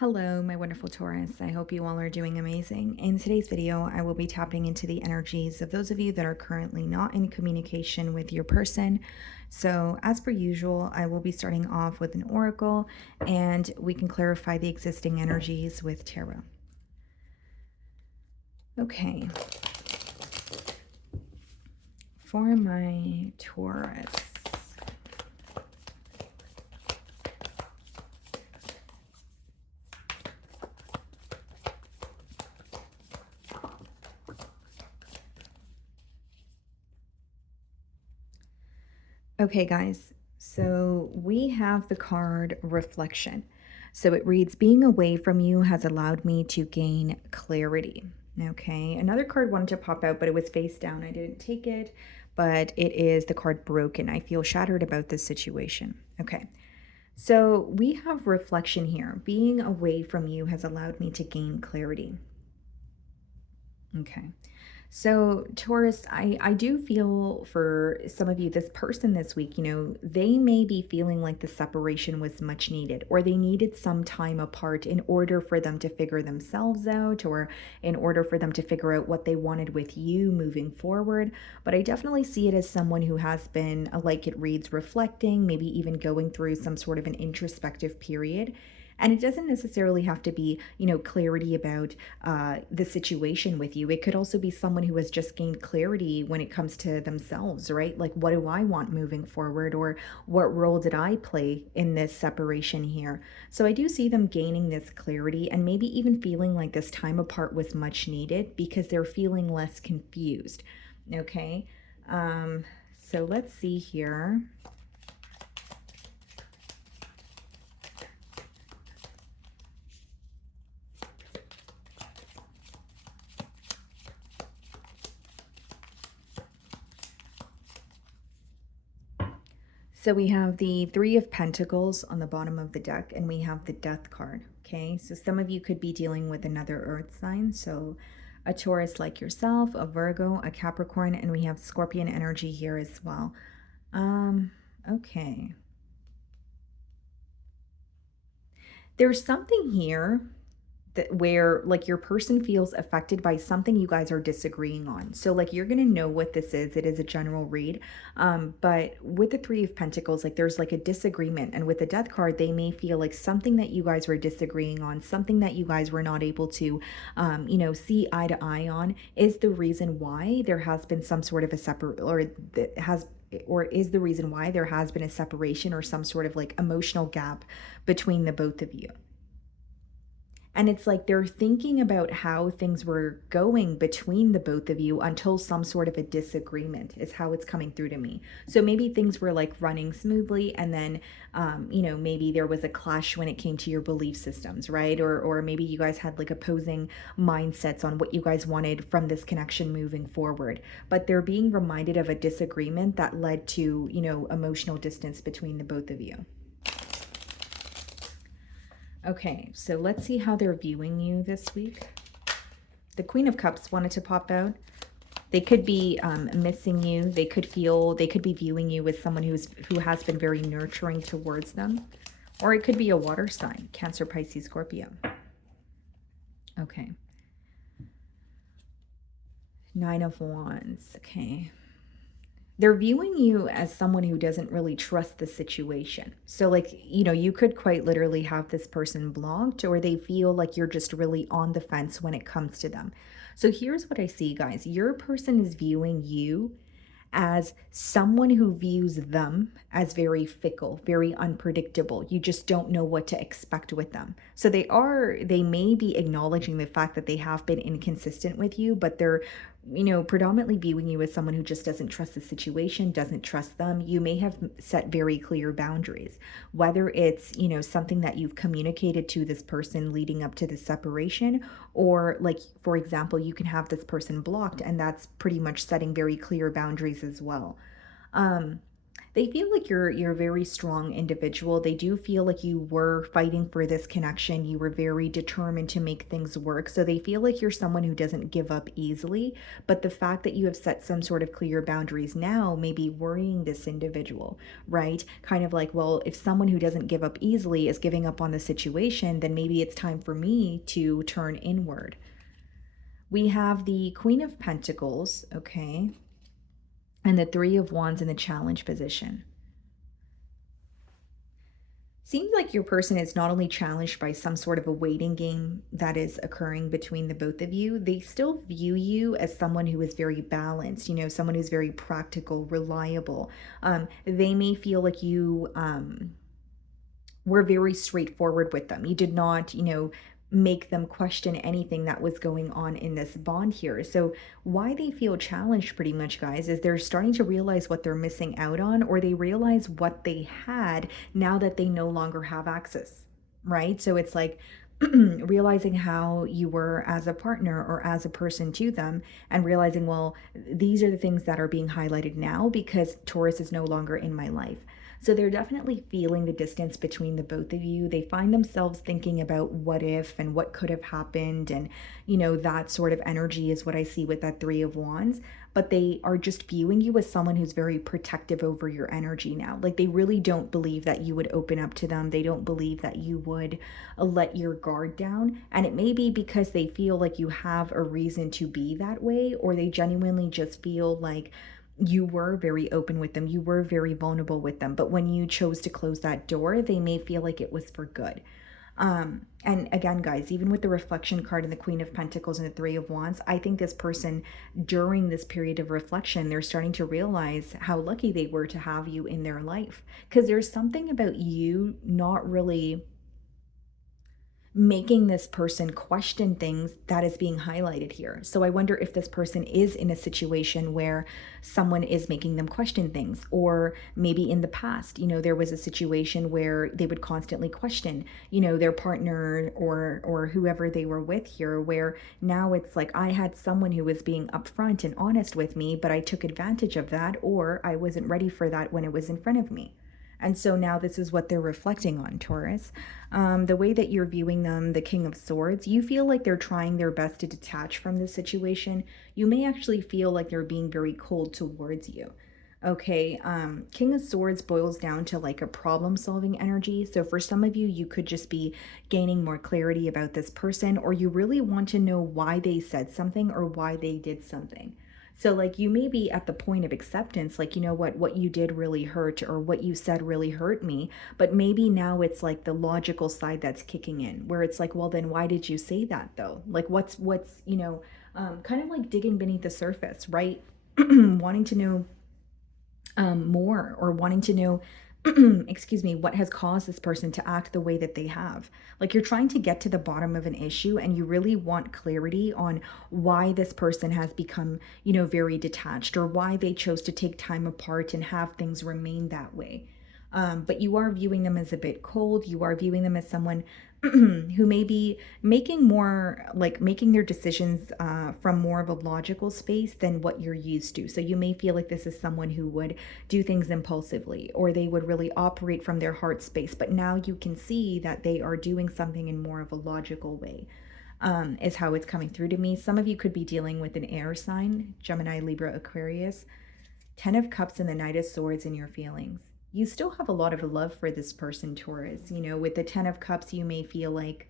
Hello, my wonderful Taurus. I hope you all are doing amazing. In today's video, I will be tapping into the energies of those of you that are currently not in communication with your person. So, as per usual, I will be starting off with an oracle and we can clarify the existing energies with tarot. Okay. For my Taurus. Okay, guys, so we have the card Reflection. So it reads, being away from you has allowed me to gain clarity. Okay, another card wanted to pop out, but it was face down. I didn't take it, but it is the card Broken. I feel shattered about this situation. Okay, so we have Reflection here. Being away from you has allowed me to gain clarity. Okay. So, Taurus, I do feel for some of you, this person this week, they may be feeling like the separation was much needed, or they needed some time apart in order for them to figure themselves out, or in order for them to figure out what they wanted with you moving forward. But I definitely see it as someone who has been, like it reads, reflecting, maybe even going through some sort of an introspective period. And it doesn't necessarily have to be, clarity about the situation with you. It could also be someone who has just gained clarity when it comes to themselves, right? Like, what do I want moving forward? Or what role did I play in this separation here? So I do see them gaining this clarity and maybe even feeling like this time apart was much needed because they're feeling less confused. Okay. So let's see here. So we have the Three of Pentacles on the bottom of the deck, and we have the Death card. Okay, so some of you could be dealing with another earth sign. So a Taurus like yourself, a Virgo, a Capricorn, and we have Scorpion energy here as well. Okay. There's something here that where like your person feels affected by something you guys are disagreeing on. So like you're gonna know what this is. It is a general read. But with the Three of Pentacles, like there's like a disagreement. And with the Death card, they may feel like something that you guys were disagreeing on, something that you guys were not able to see eye to eye on is the reason why there has been some sort of a separate or that has or is the reason why there has been a separation or some sort of like emotional gap between the both of you. And it's like they're thinking about how things were going between the both of you until some sort of a disagreement is how it's coming through to me. So maybe things were like running smoothly, and then, maybe there was a clash when it came to your belief systems, right? Or maybe you guys had like opposing mindsets on what you guys wanted from this connection moving forward. But they're being reminded of a disagreement that led to, emotional distance between the both of you. Okay, so let's see how they're viewing you this week. The Queen of Cups wanted to pop out. They could be missing you. They could be viewing you as someone who has been very nurturing towards them. Or it could be a water sign, Cancer, Pisces, Scorpio. Okay. Nine of Wands, okay. They're viewing you as someone who doesn't really trust the situation. So, like, you could quite literally have this person blocked, or they feel like you're just really on the fence when it comes to them. So, here's what I see, guys. Your person is viewing you as someone who views them as very fickle, very unpredictable. You just don't know what to expect with them. So they may be acknowledging the fact that they have been inconsistent with you, but they're predominantly viewing you as someone who just doesn't trust the situation, doesn't trust them. You may have set very clear boundaries, whether it's, something that you've communicated to this person leading up to the separation, or like, for example, you can have this person blocked, and that's pretty much setting very clear boundaries as well. They feel like you're a very strong individual. They do feel like you were fighting for this connection. You were very determined to make things work. So they feel like you're someone who doesn't give up easily. But the fact that you have set some sort of clear boundaries now may be worrying this individual, right? Kind of like, well, if someone who doesn't give up easily is giving up on the situation, then maybe it's time for me to turn inward. We have the Queen of Pentacles, okay, and the Three of Wands in the challenge position. Seems like your person is not only challenged by some sort of a waiting game that is occurring between the both of you, they still view you as someone who is very balanced, someone who's very practical, reliable. They may feel like you were very straightforward with them. You did not, make them question anything that was going on in this bond here. So, why they feel challenged pretty much, guys, is they're starting to realize what they're missing out on, or they realize what they had now that they no longer have access, right? So, it's like, realizing how you were as a partner or as a person to them, and realizing, well, these are the things that are being highlighted now because Taurus is no longer in my life. So they're definitely feeling the distance between the both of you. They find themselves thinking about what if and what could have happened. And, that sort of energy is what I see with that Three of Wands. But they are just viewing you as someone who's very protective over your energy now. Like they really don't believe that you would open up to them. They don't believe that you would let your guard down. And it may be because they feel like you have a reason to be that way, or they genuinely just feel like you were very open with them, you were very vulnerable with them, but when you chose to close that door, they may feel like it was for good. And again, guys, even with the reflection card and the Queen of Pentacles and the Three of Wands, I think this person, during this period of reflection, they're starting to realize how lucky they were to have you in their life, because there's something about you not really making this person question things that is being highlighted here. So I wonder if this person is in a situation where someone is making them question things, or maybe in the past, there was a situation where they would constantly question, their partner or whoever they were with here, where now it's like I had someone who was being upfront and honest with me, but I took advantage of that, or I wasn't ready for that when it was in front of me. And so now this is what they're reflecting on, Taurus. The way that you're viewing them, the King of Swords, you feel like they're trying their best to detach from the situation. You may actually feel like they're being very cold towards you. Okay, King of Swords boils down to like a problem solving energy. So for some of you, you could just be gaining more clarity about this person, or you really want to know why they said something or why they did something. So like you may be at the point of acceptance, like, what you did really hurt, or what you said really hurt me. But maybe now it's like the logical side that's kicking in, where it's like, well, then why did you say that though? Like kind of like digging beneath the surface, right? Wanting to know more, or wanting to know excuse me, what has caused this person to act the way that they have. Like you're trying to get to the bottom of an issue, and you really want clarity on why this person has become, very detached, or why they chose to take time apart and have things remain that way. But you are viewing them as a bit cold. You are viewing them as someone who may be making their decisions from more of a logical space than what you're used to. So you may feel like this is someone who would do things impulsively, or they would really operate from their heart space. But now you can see that they are doing something in more of a logical way. Is how it's coming through to me. Some of you could be dealing with an air sign, Gemini, Libra, Aquarius. Ten of Cups and the Knight of Swords in your feelings. You still have a lot of love for this person, Taurus. With the Ten of Cups, you may feel like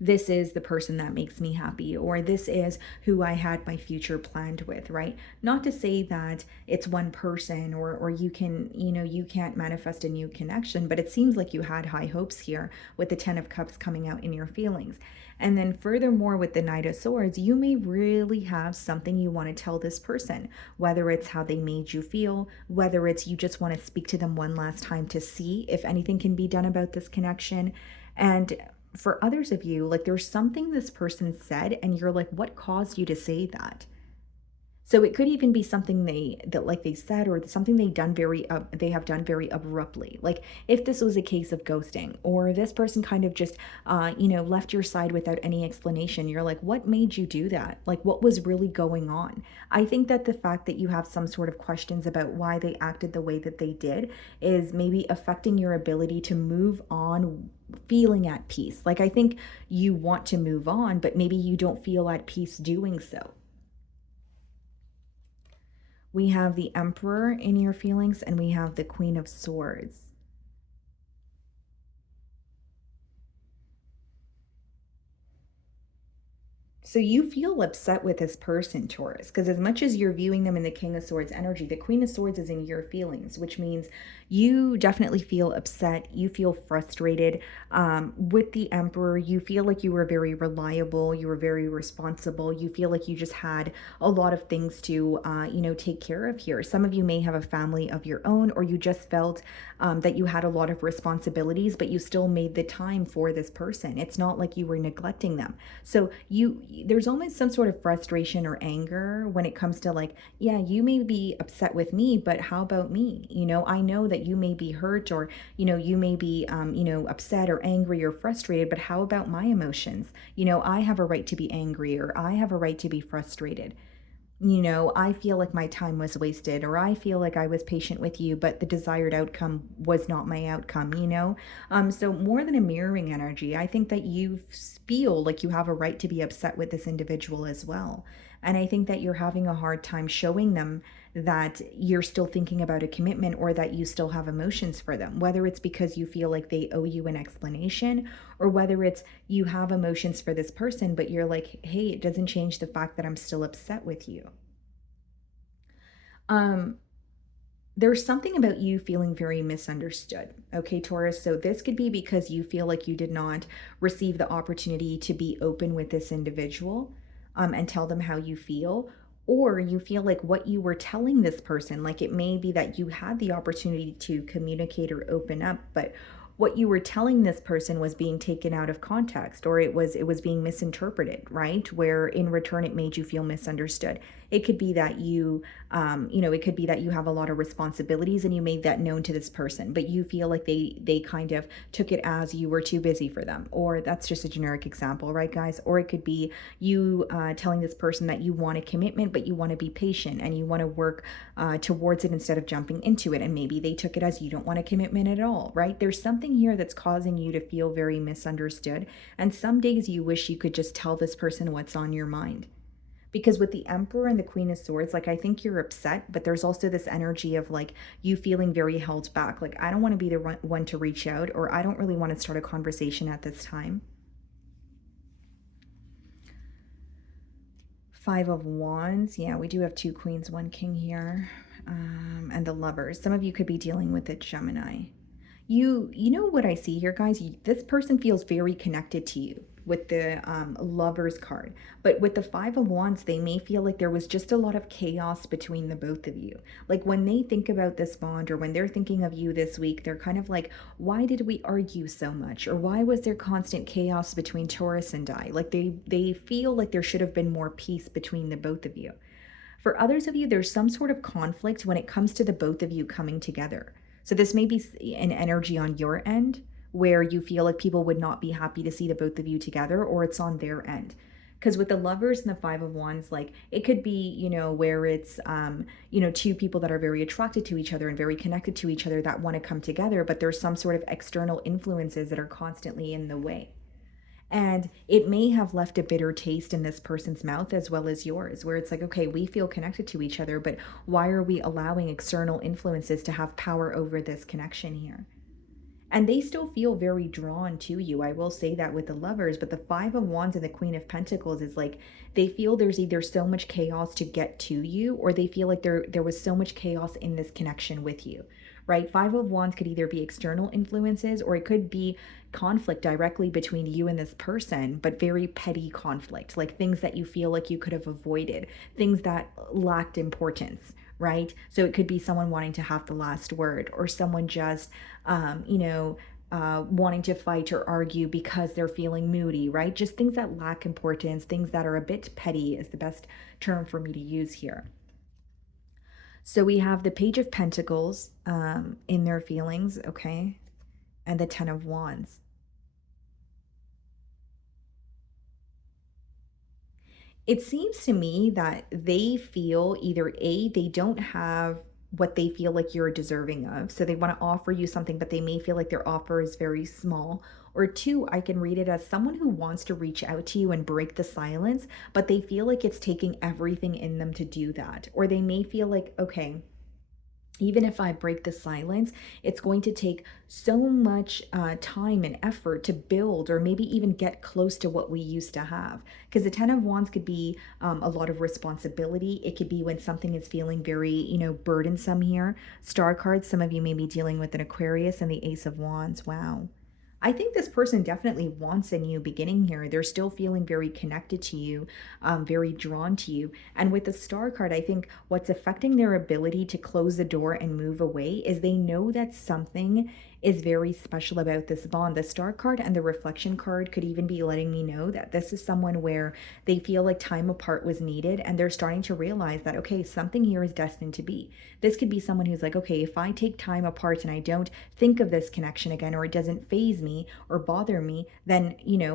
this is the person that makes me happy, or this is who I had my future planned with, right? Not to say that it's one person, or you can, you can't manifest a new connection, but it seems like you had high hopes here with the Ten of Cups coming out in your feelings. And then furthermore, with the Knight of Swords, you may really have something you want to tell this person, whether it's how they made you feel, whether it's you just want to speak to them one last time to see if anything can be done about this connection. And for others of you, like there's something this person said, and you're like, what caused you to say that? So it could even be something like they said, or something they have done very abruptly. Like if this was a case of ghosting, or this person kind of just left your side without any explanation. You're like, what made you do that? Like what was really going on? I think that the fact that you have some sort of questions about why they acted the way that they did is maybe affecting your ability to move on feeling at peace. Like I think you want to move on, but maybe you don't feel at peace doing so. We have the Emperor in your feelings, and we have the Queen of Swords. So you feel upset with this person, Taurus, because as much as you're viewing them in the King of Swords energy, the Queen of Swords is in your feelings, which means you definitely feel upset. You feel frustrated. With the Emperor, you feel like you were very reliable. You were very responsible. You feel like you just had a lot of things to, take care of here. Some of you may have a family of your own, or you just felt that you had a lot of responsibilities, but you still made the time for this person. It's not like you were neglecting them. So there's almost some sort of frustration or anger when it comes to like, yeah, you may be upset with me, but how about me? I know that you may be hurt, or you may be upset or angry or frustrated, but how about my emotions? I have a right to be angry, or I have a right to be frustrated. I feel like my time was wasted, or I feel like I was patient with you, but the desired outcome was not my outcome. So more than a mirroring energy, I think that you feel like you have a right to be upset with this individual as well. And I think that you're having a hard time showing them that you're still thinking about a commitment, or that you still have emotions for them, whether it's because you feel like they owe you an explanation, or whether it's you have emotions for this person, but you're like, hey, it doesn't change the fact that I'm still upset with you. Um, there's something about you feeling very misunderstood. Okay, Taurus. So this could be because you feel like you did not receive the opportunity to be open with this individual, and tell them how you feel. Or you feel like what you were telling this person, like it may be that you had the opportunity to communicate or open up, but what you were telling this person was being taken out of context, or it was being misinterpreted, right? Where in return it made you feel misunderstood. It could be that it could be that you have a lot of responsibilities and you made that known to this person, but you feel like they kind of took it as you were too busy for them. Or that's just a generic example, right, guys? Or it could be you telling this person that you want a commitment, but you want to be patient and you want to work towards it instead of jumping into it. And maybe they took it as you don't want a commitment at all, right? There's something here that's causing you to feel very misunderstood. And some days you wish you could just tell this person what's on your mind. Because with the Emperor and the Queen of Swords, like I think you're upset, but there's also this energy of like you feeling very held back. Like I don't want to be the one to reach out, or I don't really want to start a conversation at this time. Five of Wands. Yeah, we do have two queens, one king here. And the Lovers. Some of you could be dealing with a Gemini. You know what I see here, guys? This person feels very connected to you with the Lovers card. But with the Five of Wands, they may feel like there was just a lot of chaos between the both of you. Like when they think about this bond, or when they're thinking of you this week, they're kind of like, why did we argue so much? Or why was there constant chaos between Taurus and I? Like they feel like there should have been more peace between the both of you. For others of you, there's some sort of conflict when it comes to the both of you coming together. So this may be an energy on your end where you feel like people would not be happy to see the both of you together, or it's on their end. Because with the Lovers and the Five of Wands, like it could be, where it's, two people that are very attracted to each other and very connected to each other that want to come together, but there's some sort of external influences that are constantly in the way. And it may have left a bitter taste in this person's mouth as well as yours, where it's like, okay, we feel connected to each other, but why are we allowing external influences to have power over this connection here? And they still feel very drawn to you. I will say that with the Lovers, but the Five of Wands and the Queen of Pentacles is like they feel there's either so much chaos to get to you, or they feel like there was so much chaos in this connection with you. Right? Five of Wands could either be external influences, or it could be conflict directly between you and this person, but very petty conflict, like things that you feel like you could have avoided, things that lacked importance, right? So it could be someone wanting to have the last word, or someone just, wanting to fight or argue because they're feeling moody, right? Just things that lack importance, things that are a bit petty is the best term for me to use here. So we have the Page of Pentacles in their feelings, okay, and the Ten of Wands. It seems to me that they feel either A, they don't have what they feel like you're deserving of. So they want to offer you something, but they may feel like their offer is very small. Or two, I can read it as someone who wants to reach out to you and break the silence, but they feel like it's taking everything in them to do that. Or they may feel like, okay, even if I break the silence, it's going to take so much time and effort to build or maybe even get close to what we used to have. Because the Ten of Wands could be a lot of responsibility. It could be when something is feeling very, burdensome here. Star cards, some of you may be dealing with an Aquarius and the Ace of Wands. Wow. I think this person definitely wants a new beginning here. They're still feeling very connected to you, very drawn to you. And with the Star card, I think what's affecting their ability to close the door and move away is they know that something is very special about this bond. The Star card and the Reflection card could even be letting me know that this is someone where they feel like time apart was needed and they're starting to realize that, okay, something here is destined to be. This could be someone who's like, okay, if I take time apart and I don't think of this connection again, or it doesn't phase me or bother me, then,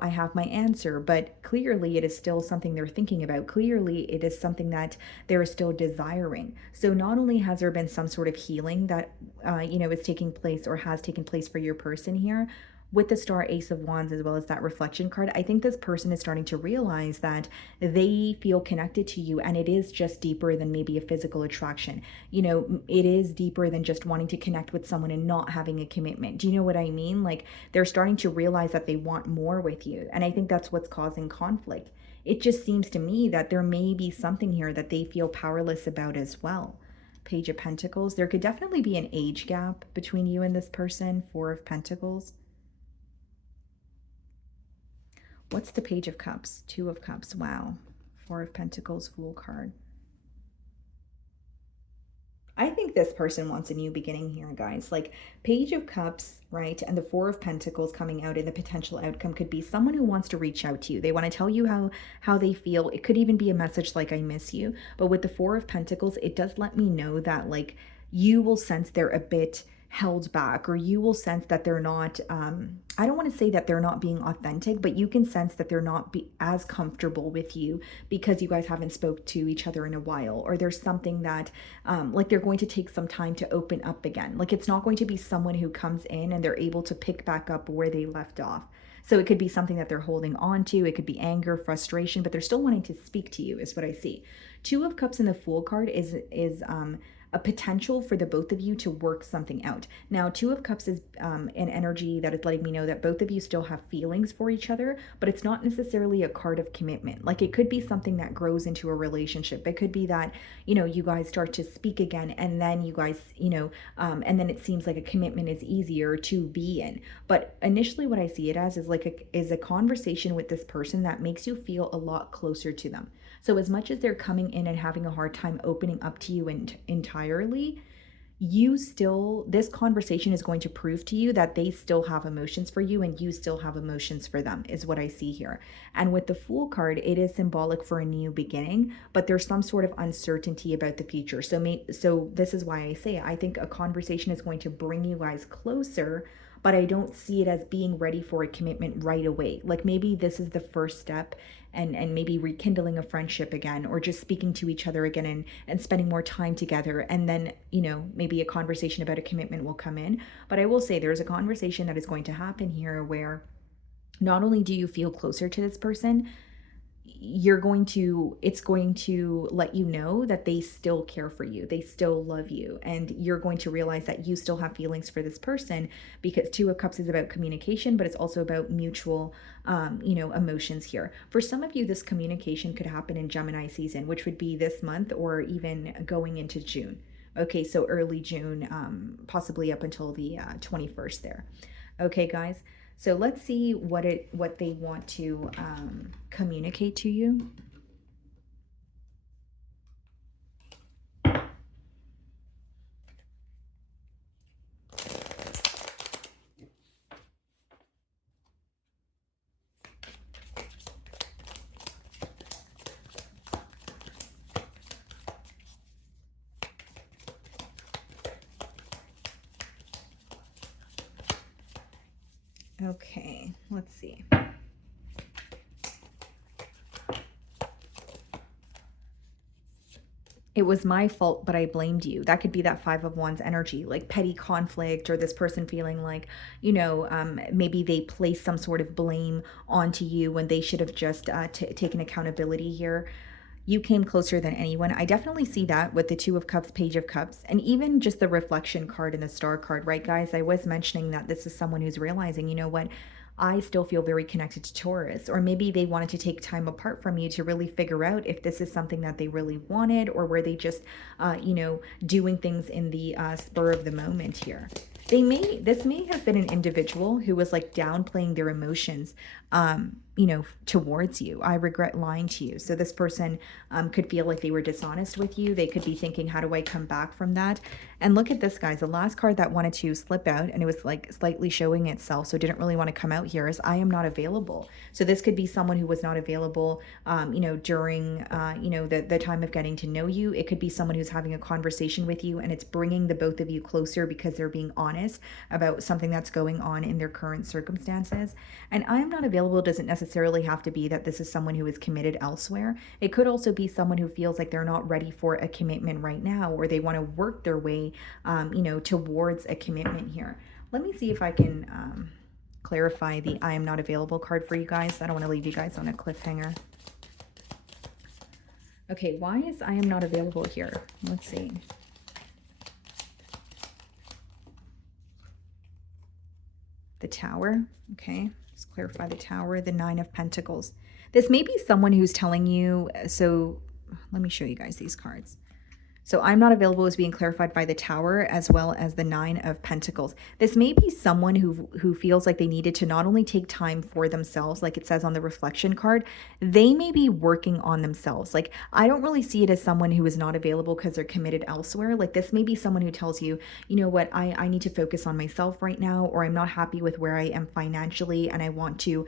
I have my answer. But clearly, it is still something they're thinking about. Clearly, it is something that they're still desiring. So not only has there been some sort of healing that, is taking place or has taken place for your person here, with the Star Ace of Wands as well as that Reflection card, I think this person is starting to realize that they feel connected to you and it is just deeper than maybe a physical attraction. It is deeper than just wanting to connect with someone and not having a commitment. Do you know what I mean? Like they're starting to realize that they want more with you. And I think that's what's causing conflict. It just seems to me that there may be something here that they feel powerless about as well. Page of Pentacles. There could definitely be an age gap between you and this person. Four of Pentacles. What's the Page of Cups? Two of Cups. Wow. Four of Pentacles, Fool card. I think this person wants a new beginning here, guys. Like Page of Cups, right? And the Four of Pentacles coming out in the potential outcome could be someone who wants to reach out to you. They want to tell you how they feel. It could even be a message like I miss you. But with the Four of Pentacles, it does let me know that like you will sense they're a bit held back, or you will sense that they're not I don't want to say that they're not being authentic, but you can sense that they're not as comfortable with you because you guys haven't spoke to each other in a while, or there's something that like they're going to take some time to open up again. Like it's not going to be someone who comes in and they're able to pick back up where they left off. So it could be something that they're holding on to. It could be anger, frustration, but they're still wanting to speak to you is what I see. Two of Cups in the Fool card is a potential for the both of you to work something out. Now, Two of Cups is an energy that is letting me know that both of you still have feelings for each other, but it's not necessarily a card of commitment. Like it could be something that grows into a relationship. It could be that, you guys start to speak again and then you guys, and then it seems like a commitment is easier to be in. But initially what I see it as is like is a conversation with this person that makes you feel a lot closer to them. So as much as they're coming in and having a hard time opening up to you entirely, this conversation is going to prove to you that they still have emotions for you and you still have emotions for them, is what I see here. And with the Fool card, it is symbolic for a new beginning, but there's some sort of uncertainty about the future. So this is why I say I think a conversation is going to bring you guys closer, but I don't see it as being ready for a commitment right away. Like maybe this is the first step, and maybe rekindling a friendship again, or just speaking to each other again, and spending more time together. And then, maybe a conversation about a commitment will come in. But I will say there's a conversation that is going to happen here where not only do you feel closer to this person, it's going to let you know that they still care for you, they still love you, and you're going to realize that you still have feelings for this person, because Two of Cups is about communication, but it's also about mutual emotions here. For some of you, this communication could happen in Gemini season, which would be this month or even going into June. Okay, so early June, possibly up until the 21st there. Okay, guys. So let's see what they want to communicate to you. Okay, let's see. It was my fault, but I blamed you. That could be that Five of Wands energy, like petty conflict, or this person feeling like, maybe they placed some sort of blame onto you when they should have just taken accountability here. You came closer than anyone. I definitely see that with the Two of Cups, Page of Cups, and even just the reflection card and the Star card, right, guys? I was mentioning that this is someone who's realizing, you know what? I still feel very connected to Taurus, or maybe they wanted to take time apart from you to really figure out if this is something that they really wanted, or were they just, doing things in the spur of the moment here. This may have been an individual who was like downplaying their emotions, towards you. I regret lying to you. So this person could feel like they were dishonest with you. They could be thinking, how do I come back from that? And look at this, guys. The last card that wanted to slip out, and it was like slightly showing itself, so didn't really want to come out here, is I am not available. So this could be someone who was not available, during, the time of getting to know you. It could be someone who's having a conversation with you, and it's bringing the both of you closer because they're being honest about something that's going on in their current circumstances. And I am not available doesn't necessarily have to be that this is someone who is committed elsewhere. It could also be someone who feels like they're not ready for a commitment right now, or they want to work their way, towards a commitment here. Let me see if I can clarify the I am not available card for you guys. I don't want to leave you guys on a cliffhanger. Okay, why is I am not available here? Let's see. The Tower. Okay, let's clarify the Tower. The Nine of Pentacles. This may be someone who's telling you, so let me show you guys these cards. So I'm not available is being clarified by the Tower as well as the Nine of Pentacles. This may be someone who feels like they needed to not only take time for themselves, like it says on the reflection card, they may be working on themselves. Like, I don't really see it as someone who is not available because they're committed elsewhere. Like, this may be someone who tells you, you know what, I need to focus on myself right now, or I'm not happy with where I am financially, and I want to,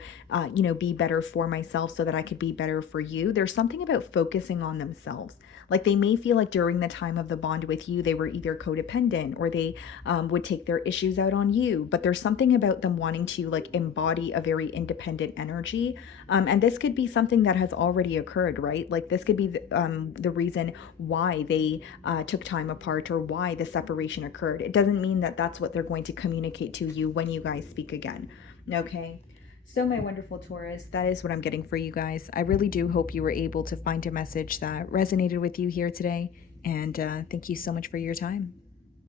be better for myself so that I could be better for you. There's something about focusing on themselves. Like, they may feel like during the time of the bond with you, they were either codependent, or they would take their issues out on you. But there's something about them wanting to like embody a very independent energy. And this could be something that has already occurred, right? Like, this could be the reason why they took time apart, or why the separation occurred. It doesn't mean that that's what they're going to communicate to you when you guys speak again. Okay. So, my wonderful Taurus, that is what I'm getting for you guys. I really do hope you were able to find a message that resonated with you here today. And thank you so much for your time.